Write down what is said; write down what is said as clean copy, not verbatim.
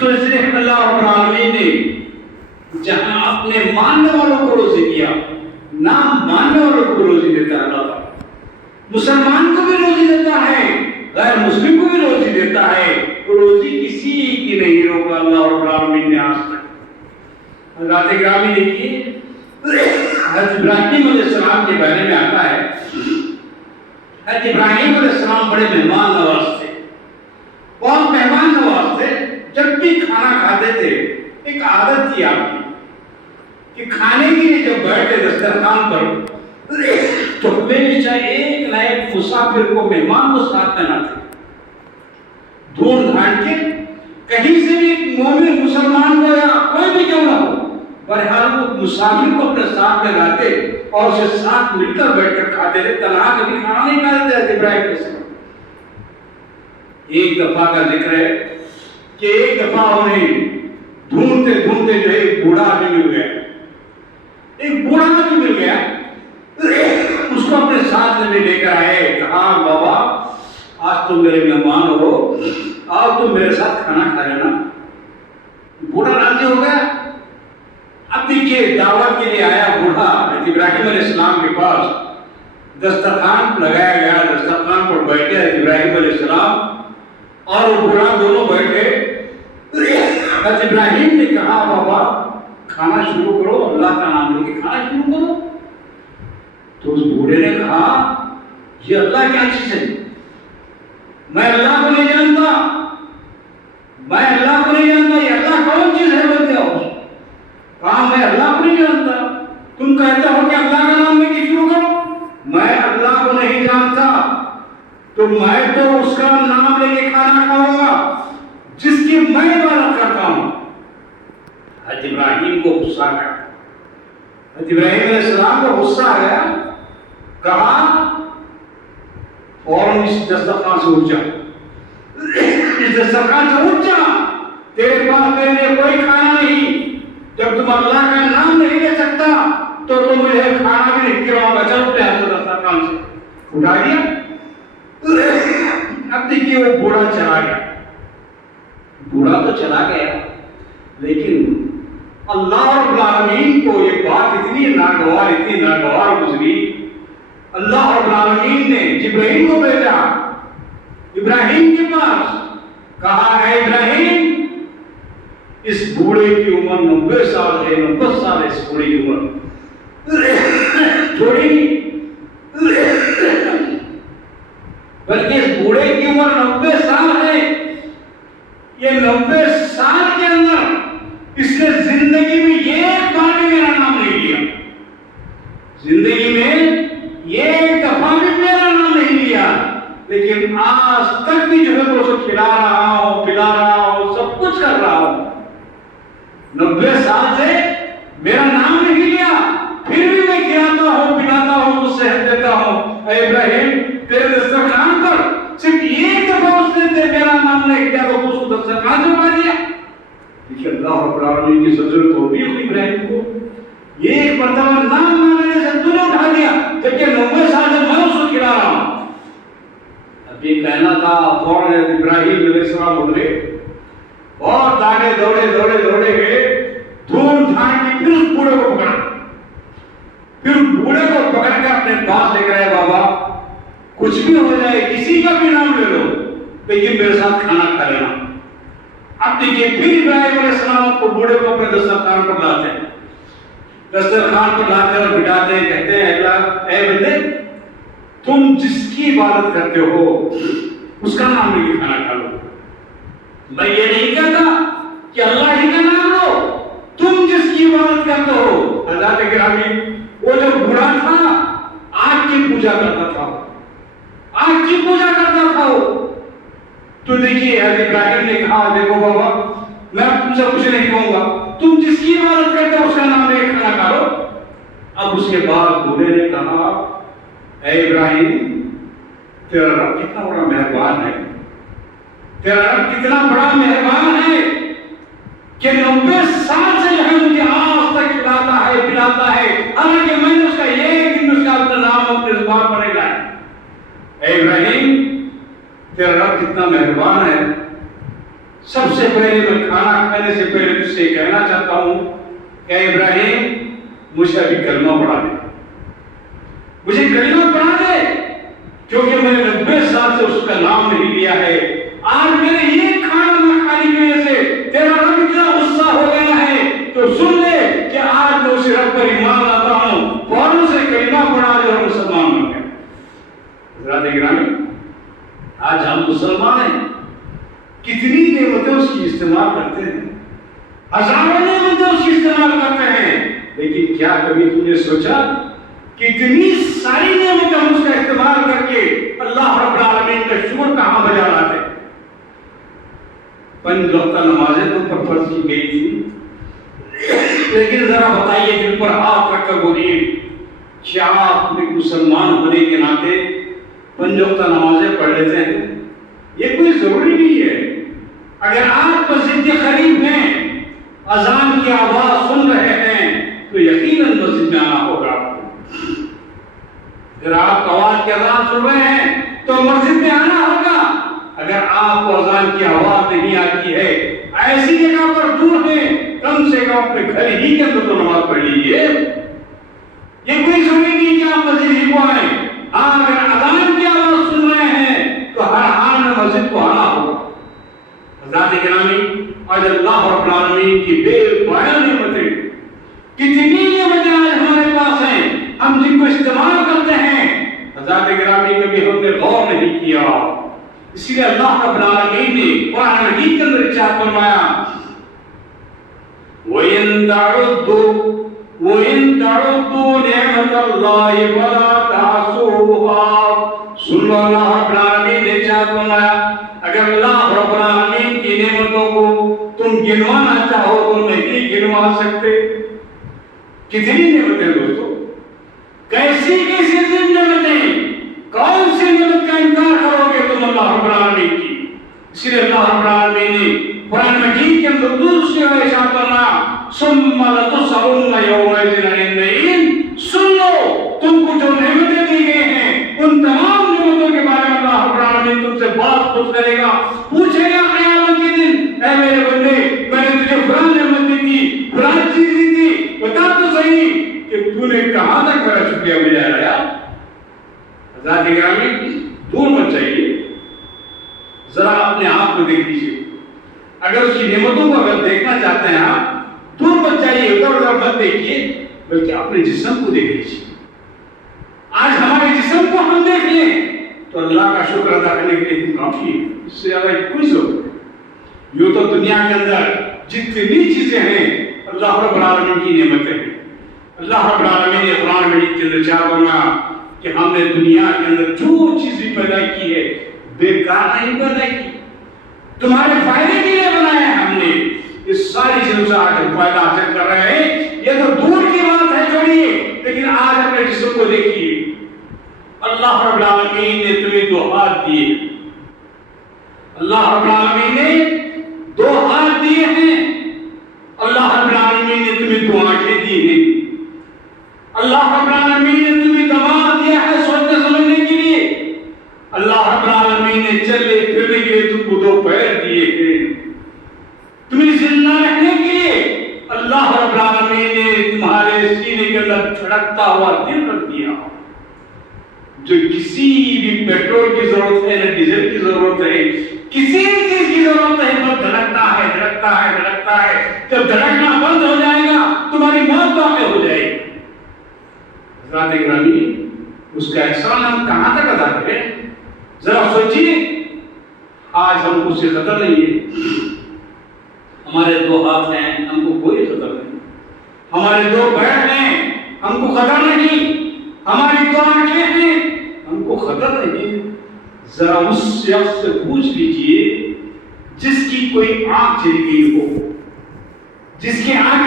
تو اس لیے اللہ رب العالمین نے جہاں اپنے ماننے والوں کو روزی دیا، نہ ماننے والوں کو روزی دیتا ہے اللہ تعالیٰ۔ مسلمان کو بھی روزی دیتا ہے، غیر مسلم کو بھی روزی دیتا ہے، روزی کسی کی نہیں روکا اللہ رب العالمین نے آج تک۔ حضرات گرامی دیکھیے، حضرت ابراہیم علیہ السلام کے بارے میں آتا ہے، حضرت ابراہیم علیہ السلام بڑے مہمان نواز تھے، بہت مہمان نواز تھے۔ جب بھی کھانا کھاتے تھے ایک عادت تھی آپ کی کہ کھانے کے لیے جب بیٹھے دسترخوان پر تو ہمیشہ ایک نہ ایک مسافر کو، مہمان کو ساتھ میں لاتے، ڈھونڈ ڈھانڈ کے کہیں سے بھی ایک مومن مسلمان کو یا کوئی بھی کیوں نہ ہو، بہرحال وہ مسافر کو اپنے ساتھ میں لاتے اور اسے ساتھ مل کر بیٹھ کر کھاتے تھے، تنہا کبھی کھانا نہیں کھاتے تھے ابراہیم کے ساتھ۔ ایک دفعہ کا ذکر ہے کہ ایک دفعہ انہیں ڈھونڈتے ڈھونڈتے جو ہے ایک بوڑھا آدمی مل گیا، ایک بوڑھا آدمی مل گیا، اس کو اپنے ساتھ میں لے کر آئے، کہا بابا آج تم میرے مہمان ہو، آج تم میرے ساتھ کھانا کھا لینا۔ بوڑھا راضی ہو گیا۔ اب دیکھیے دعوت کے لیے آیا بوڑھا ابراہیم علیہ السلام کے پاس، دسترخوان لگایا گیا، دسترخوان پر بیٹھے ابراہیم علیہ السلام اور وہ بوڑھا دونوں بیٹھے۔ حضرت ابراہیم نے کہا بابا کھانا شروع کرو، اللہ کا نام لے کے کھانا شروع کرو۔ تو اس بوڑھے نے کہا یہ اللہ کیا چیز ہے، میں اللہ کو نہیں جانتا، میں اللہ کو نہیں جانتا، یہ اللہ کون چیز ہے بولتے ہو؟ کہا میں اللہ کو نہیں جانتا، تم کہتے ہو کہ اللہ کا نام لے کے شروع کرو، میں اللہ کو نہیں جانتا تو میں تو اس کا نام لے کے کھانا کھاؤں گا جس کی میں عبادت کرتا ہوں۔ حضرت ابراہیم کو غصہ آ گیا، حضرت ابراہیم علیہ السلام کو غصہ آ گیا، کہا فوراً اس دسترخوان سے اٹھ جا، اس دسترخوان سے اٹھ جا، تیرے پاس میرے لیے کوئی کھانا نہیں، جب تم اللہ کا نام نہیں لے سکتا تو تم مجھے کھانا بھی نہیں کھلاؤ گا، چل اٹھے ہاتھ سے دسترخوان سے۔ اٹھا دیا۔ اب دیکھیے وہ بوڑھا چلا گیا، بوڑھا تو چلا گیا لیکن اللہ رب العالمین کو یہ بات اتنی ناگوار گزری، اللہ رب العالمین نے جبرائیل کو بھیجا ابراہیم کے پاس، کہا اے ابراہیم اس بوڑھے کی عمر 90 سال ہے، 90 سال ہے اس بوڑھے کی عمر، تھوڑی نہیں بلکہ اس بوڑھے کی عمر 90 سال ہے، یہ 90 سال کے اندر اس نے زندگی میں ایک بار بھی میرا نام نہیں لیا، زندگی میں ایک دفعہ بھی میرا نام نہیں لیا، لیکن آج تک بھی جو ہے تو اسے کھلا رہا ہوں، پلا رہا ہوں، سب کچھ کر رہا ہوں۔ 90 سال سے میرا نام نہیں لیا، پھر بھی میں کھلاتا ہوں، پلاتا ہوں، اس سے صحت دیتا ہوں۔ اے ابراہیم تیرے دسترخوان پر صرف ایک دفعہ اس نے میرا نام نہیں لیا تو اس کو دسترخوان سے مار دیا۔ دیکھیے اللہ رب العالمین کی سزا توفیق ہوئی ابراہیم کو، ایک مرتبہ نام نہ لینے سے تو نے اٹھا دیا، جبکہ 90 سال سے میں اس کو کھلا رہا ہوں۔ اب یہ کہنا تھا، فوراً ابراہیم علیہ السلام اٹھ گئے، بہت آگے دوڑے گئے، ڈھونڈ ڈھانڈ کے پھر اس بوڑھے کو پکڑا، پھر بوڑھے کو پکڑ کے اپنے پاس لے کر آئے، بابا کچھ بھی ہو جائے کسی کا بھی نام لے لو لیکن میرے ساتھ کھانا کھا لینا۔ اب دیکھیے پھر ابراہیم علیہ السلام کو بوڑھے کو اپنے دسترخوان پر لاتے ہیں، دسترخوان پر لاتے اور بٹھاتے ہیں، کہتے ہیں اللہ اے بندے تم جس کی عبادت کرتے ہو اس کا نام لے کے کھانا کھا لو، میں یہ نہیں کہتا کہ اللہ ہی کا نام لو، تم جس کی عبادت کرتے ہو۔ حضرات گرامی وہ جو بوڑھا تھا آگ کی پوجا کرتا تھا، آگ کی پوجا کرتا تھا وہ، تو دیکھیے حضرت ابراہیم نے کہا دیکھو بابا میں تم سے کچھ نہیں کہوں گا، تم جس کی عبادت کرتے ہو اس کا نام لے کے کھانا کھا لو۔ اب اس کے بعد بوڑھے نے کہا اے ابراہیم تیرا رب کتنا بڑا مہربان ہے، تیرا رب کتنا بڑا مہربان ہے کہ 90 سال سے جو ہے مجھے آج تک کھلاتا ہے پلاتا ہے، حالانکہ میں نے اس کا ایک دن اس کا اپنا نام اپنے زبان پر نہیں لایا۔ اے ابراہیم تیرا رب کتنا مہربان ہے، سب سے پہلے میں کھانا کھانے سے پہلے تجھ سے کہنا چاہتا ہوں کہ ابراہیم مجھے ابھی کلمہ پڑھا دے، مجھے کلمہ پڑھا دے، کیونکہ میں نے 90 سال سے اس کا نام نہیں لیا ہے۔ آج میرے یہ کھانا نہ کھانے کی وجہ سے تیرا رب اتنا غصہ ہو گیا ہے، تو سن لے کہ آج میں اس رب پر ایمان لاتا ہوں، فوراً سے کلمہ پڑھا دے اور مسلمان بن گیا۔ حضرات گرامی، آج ہم مسلمان ہیں، کتنی نعمتیں اس کی استعمال کرتے ہیں، ہزاروں نعمتیں اس کی استعمال کرتے ہیں، لیکن کیا کبھی تم نے سوچا کتنی ساری نعمتیں ہم اس کا استعمال کر کے اللہ رب العالمین کا شکر کہاں بجا لاتے؟ 5 وقتہ نمازیں تم پر فرض کی گئی تھی، لیکن ذرا بتائیے دل پر ہاتھ رکھ کر بولیے، کیا آپ مسلمان ہونے کے ناطے 5 وقتہ نمازیں پڑھ لیتے ہیں؟ یہ کوئی ضروری نہیں ہے۔ اگر آپ مسجد کے قریب ہیں، اذان کی آواز سن رہے ہیں، تو یقیناً مسجد میں آنا ہوگا آپ کو۔ اگر آپ آواز کی اذان سن رہے ہیں تو مسجد میں آنا ہوگا۔ اگر آپ کو اذان کی آواز نہیں آتی ہے، ایسی جگہ پر دور ہیں، کم سے کم اپنے گھر ہی کے اندر تو نماز پڑھ لیجیے۔ یہ کوئی ضروری نہیں کہ آپ مسجد ہی کو آئیں۔ اگر اذان کی آواز سن رہے ہیں تو ہر حال میں مسجد کو آنا ہوگا۔ حضرات گرامی، آج اللہ رب العالمین کی بے پایہ نعمتیں، کتنی نعمتیں آج ہمارے پاس ہیں، ہم جن کو استعمال کرتے ہیں، حضرات گرامی کبھی ہم نے غور نہیں کیا۔ اسی لیے اللہ رب العالمین نے قرآن مجید کے اندر ارشاد فرمایا، وَإِن تَعُدُّوا نِعْمَتَ اللَّهِ فَلَا تَحْصُوهَا۔ سن لو، اللہ رب العالمین نے ارشاد فرمایا، اگر اللہ رب العالمین کی نعمتوں کو تم گنوانا چاہو تو نہیں گنوا سکتے۔ کتنی نعمتیں دوستو، کیسی کیسی نعمتیں، کون سی نعمت کا انکار کرو گے تم اللہ رب العالمین کی؟ اسی لیے اللہ رب العالمین نے قرآن مجید کے اندر دوسری ارشاد فرمایا، ثم لتسألن یومئذ عن النعیم۔ سن لو، تم کو جو نعمتیں دی گئی ہیں ان تمام نعمتوں کے بارے میں اللہ رب العالمین تم سے بات پوچھ کرے گا، پوچھے گا قیامت کے دن، اے میرے بندے، میں نے تجھے فلاں نعمت دی تھی، فلاں چیز دی تھی، بتا تو صحیح کہ تو نے کہاں تک میرا شکریہ بجایا۔ حضرات گرامی، دور مت جائیے، ذرا اپنے آپ کو دیکھ لیجیے۔ اگر اس کی نعمتوں کو اگر دیکھنا چاہتے ہیں آپ، دور مت جائیے، ادھر ادھر مت دیکھیے، بلکہ اپنے جسم کو دیکھ لیجیے۔ آج ہمارے جسم کو ہم دیکھ لیں تو اللہ کا شکر ادا کرنے کے لیے کافی ہے، اس سے زیادہ کوئی ضرورت نہیں۔ یوں تو دنیا کے اندر جتنی چیزیں ہیں اللہ رب العالمین کی نعمتیں ہیں۔ اللہ رب العالمین نے قرآن مجید کے اندر ارشاد فرمایا کہ ہم نے دنیا کے اندر جو چیز بھی پیدا کی ہے بیکار نہیں پیدا کی، تمہارے فائدے کے لیے بنایا ہے ہم نے۔ اس ساری چیزوں سے آج ہم فائدہ حاصل کر رہے ہیں، یہ تو دور کی بات ہے چھوڑیے، لیکن آج اپنے جسم کو دیکھیے۔ اللہ رب العالمین نے تمہیں 2 ہاتھ دیے، اللہ رب العالمین نے 2 ہاتھ دیے ہیں، اللہ رب العالمین نے تمہیں 2 آنکھیں دی ہیں، اللہ رب العالمین نے تمہیں دماغ دیا ہے سوچنے سمجھنے کے لیے، اللہ رب العالمین نے چلنے پھرنے کے لیے تم کو 2 پیر دیے ہیں، تمہیں زندہ رہنے کے لیے اللہ رب العالمین نے تمہارے سینے کے اندر دھڑکتا ہوا دل رکھ دیا، جو کسی بھی پیٹرول کی ضرورت ہے نہ ڈیزل کی ضرورت ہے، کسی چیز کی ضرورت ہے، بس دھڑکتا ہے دھڑکتا ہے دھڑکتا ہے۔ جب دھڑکنا بند ہو جائے گا تمہاری موت واقع ہو جائے گی۔ حضرات گرامی، اس کا احسان ہم کہاں تک ادا کریں؟ ذرا سوچیے، آج ہم کو سے خطر نہیں ہے، ہمارے 2 ہاتھ ہیں، ہم کو کوئی خطر نہیں، ہمارے 2 پیر ہیں، ہم کو خطر نہیں، ہماری 2 آنکھیں ہیں، ہم کو خطر نہیں۔ ذرا اس شخص سے پوچھ لیجئے جس کی کوئی آنکھ چلی گئی ہو، جس کی آنکھ